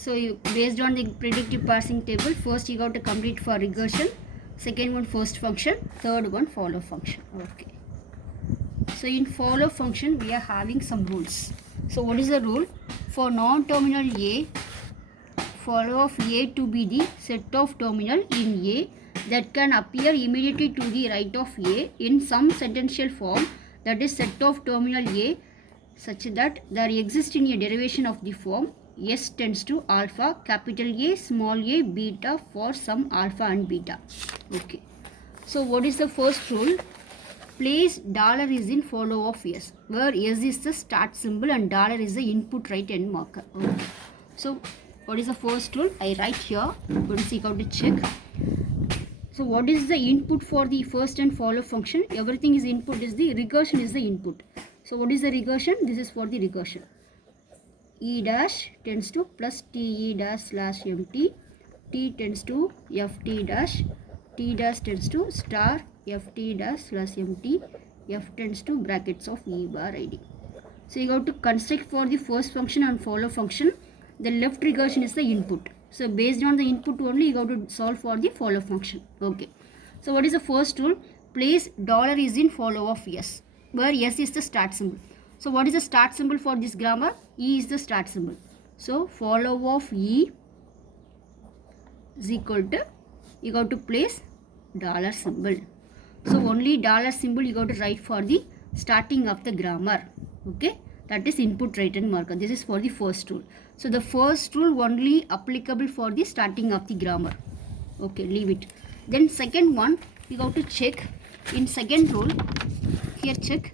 So based on the predictive parsing table, first you got to complete for regression, second one first function, third one follow function. Okay. So in follow function we are having some rules. So what is the rule? For non-terminal A, follow of A to be the set of terminal in A that can appear immediately to the right of A in some sentential form, that is set of terminal A such that there exists in a derivation of the form S tends to alpha, capital A, small a, beta for some alpha and beta. Okay. So what is the first rule? Place dollar is in follow of S, where S is the start symbol and dollar is the input right end marker. Okay. So what is the first rule? I write here. Once you got to check. So what is the input for the first and follow function? Everything is input, is the regression is the input. So what is the regression? This is for the regression. E dash tends to plus TE dash slash MT, T tends to FT dash, T dash tends to star FT dash slash MT, F tends to brackets of E bar ID. So you have to construct for the first function and follow function. The left regression is the input. So based on the input only you have to solve for the follow function. Okay. So what is the first rule? Place dollar is in follow of S, where S is the start symbol. So what is the start symbol for this grammar? E is the start symbol. So follow of E is equal to, you got to place dollar symbol. So only dollar symbol you got to write for the starting of the grammar. Okay, that is input right hand marker. This is for the first rule. So the first rule only applicable for the starting of the grammar. Okay, leave it. Then second one, you got to check in second rule. Here check.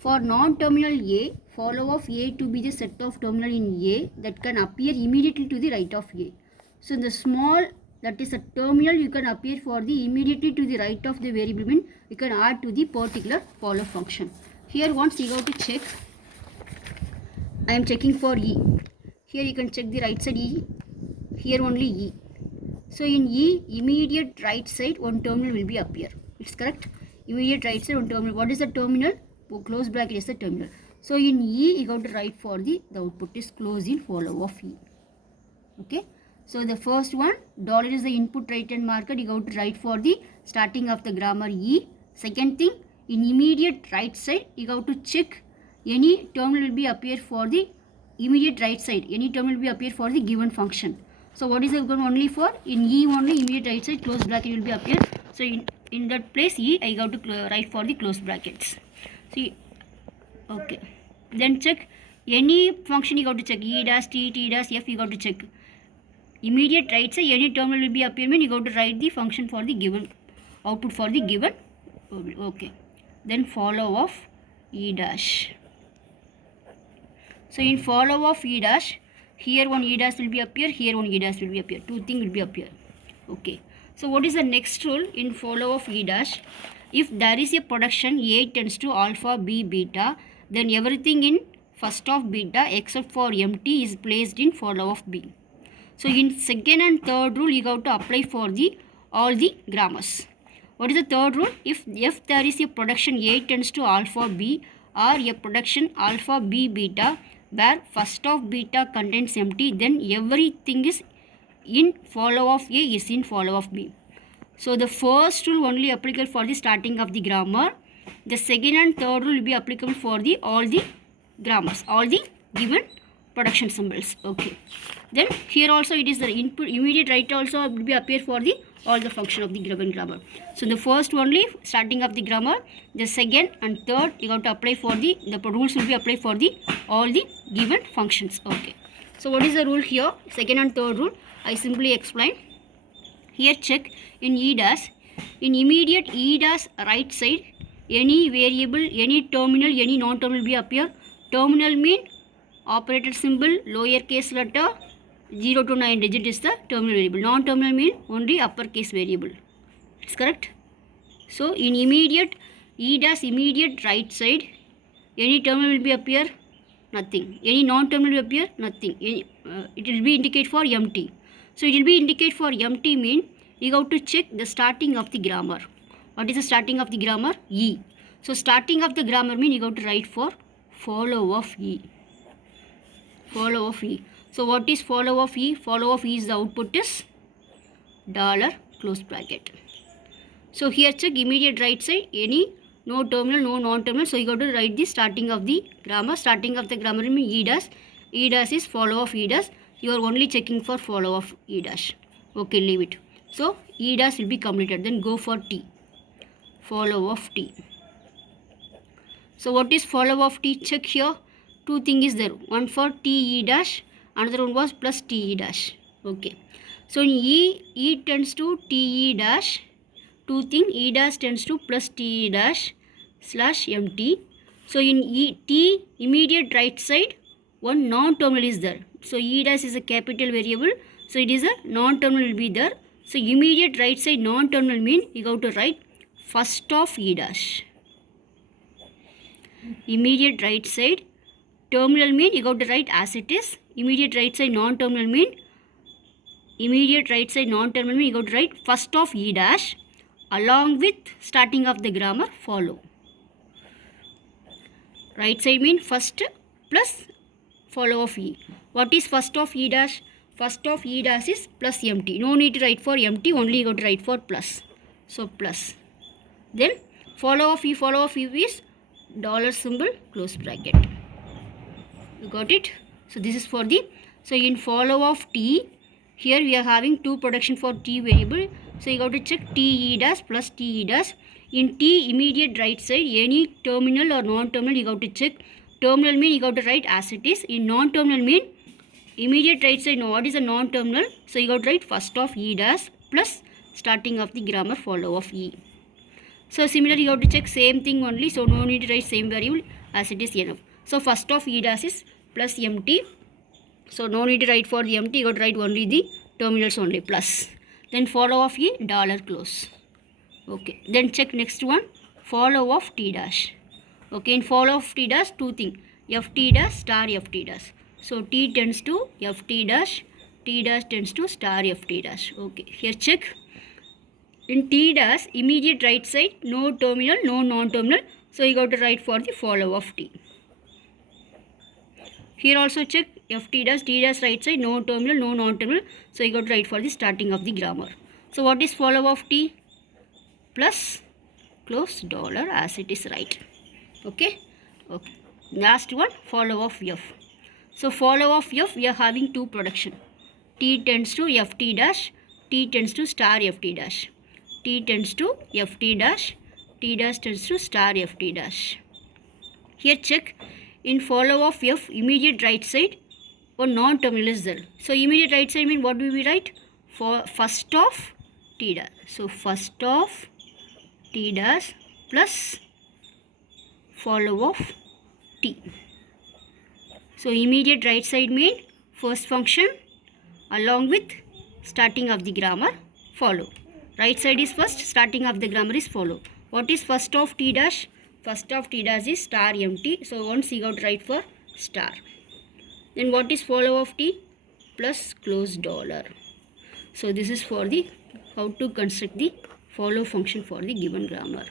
For non-terminal A, follow of A to be the set of terminal in A that can appear immediately to the right of A. So in the small, that is a terminal, you can appear for the immediately to the right of the variable mean you can add to the particular follow function. Here once you have to check, I am checking for E. Here you can check the right side E, here only E. So in E, immediate right side one terminal will be appear. It's correct. Immediate right side one terminal. What is the terminal? Close bracket is the terminal. So in E, you got to write for the output is close in follow of E. Okay. So the first one, dollar is the input right hand marker. You got to write for the starting of the grammar E. Second thing, in immediate right side, you got to check any terminal will be appear for the immediate right side. Any terminal will be appear for the given function. So what is the one only for? In E only immediate right side close bracket will be appear. So in that place E, I got to write for the close brackets. See, okay. Then check any function you got to check. E dash, T dash, F you got to check. Immediate right side any terminal will be appear mean you got to write the function for the given output for the given. Okay. Then follow of E dash. So in follow of E dash, here one E dash will be appear, here one E dash will be appear. Two things will be appear. Okay. So what is the next rule in follow of E dash? If there is a production A tends to alpha, B, beta, then everything in first of beta except for MT is placed in follow of B. So in second and third rule, you have to apply for the all the grammars. What is the third rule? If there is a production A tends to alpha, B, or a production alpha, B, beta, where first of beta contains MT, then everything is in follow of A is in follow of B. So the first rule only applicable for the starting of the grammar. The second and third rule will be applicable for the all the grammars, all the given production symbols. Okay. Then here also it is the input immediate right also will be appear for the all the function of the given grammar. So the first only starting of the grammar. The second and third you have to apply for the rules will be applied for the all the given functions. Okay. So what is the rule here? Second and third rule I simply explain. Here check in E dash, in immediate E dash right side, any variable, any terminal, any non-terminal will be appear. Terminal mean operator symbol, lowercase letter, 0 to 9 digit is the terminal variable. Non-terminal mean only uppercase variable. It's correct. So in immediate E dash immediate right side, any terminal will be appear, nothing. Any non-terminal will appear, nothing. It will be indicate for MT. So it will be indicate for MT mean you have to check the starting of the grammar. What is the starting of the grammar? E. So starting of the grammar mean you have to write for follow of E. Follow of E. So what is follow of E? Follow of E is the output is dollar close bracket. So here check immediate right side, any, no terminal, no non-terminal. So you got to write the starting of the grammar. Starting of the grammar means E dash. E dash is follow of E dash. You are only checking for follow of E dash. Okay, leave it. So E dash will be completed. Then go for T. Follow of T. So what is follow of T? Check here. Two things is there. One for T E dash. Another one was plus T E dash. Okay. So in E tends to T E dash. Two thing E dash tends to plus T E dash slash empty. So in T immediate right side, one non-terminal is there. So E dash is a capital variable. So it is a non-terminal will be there. So immediate right side non-terminal mean you have to write first of E dash. Immediate right side terminal mean you have to write as it is. Immediate right side non-terminal mean you have to write first of E dash along with starting of the grammar follow. Right side mean first plus follow of E. What is first of E dash? First of E dash is plus empty. No need to write for empty, only you got to write for plus. So plus. Then follow of E is dollar symbol close bracket. You got it? So this is for the, so in follow of T, here we are having two production for T variable. So you got to check T E dash plus T E dash. In T immediate right side, any terminal or non-terminal you got to check. Terminal mean you got to write as it is. In non-terminal mean immediate right side, no, what is a non-terminal? So you got to write first of E dash plus starting of the grammar follow of E. So similarly you have to check same thing only. So no need to write same variable, as it is enough. So first of E dash is plus empty. So no need to write for the empty, you got to write only the terminals only plus. Then follow of E dollar close. Okay. Then check next one, follow of T dash. Okay, in follow of T dash, two things, FT dash star FT dash. So T tends to FT dash, T dash tends to star FT dash. Okay, here check. In T dash, immediate right side, no terminal, no non-terminal. So you got to write for the follow of T. Here also check FT dash, T dash right side, no terminal, no non-terminal. So you got to write for the starting of the grammar. So what is follow of T? Plus close dollar as it is right. Okay. Okay. Last one, follow of F. So follow of F, we are having two production. T tends to FT dash, T tends to star FT dash. T tends to FT dash, T dash tends to star FT dash. Here check, in follow of F, immediate right side, one non-terminal is there. So immediate right side mean what will we write? For first of T dash. So first of T dash plus follow of T. So immediate right side mean first function along with starting of the grammar follow. Right side is first, starting of the grammar is follow. What is first of T dash? First of T dash is star empty. So once you got right for star. Then what is follow of T? Plus close dollar. So this is for the how to construct the follow function for the given grammar.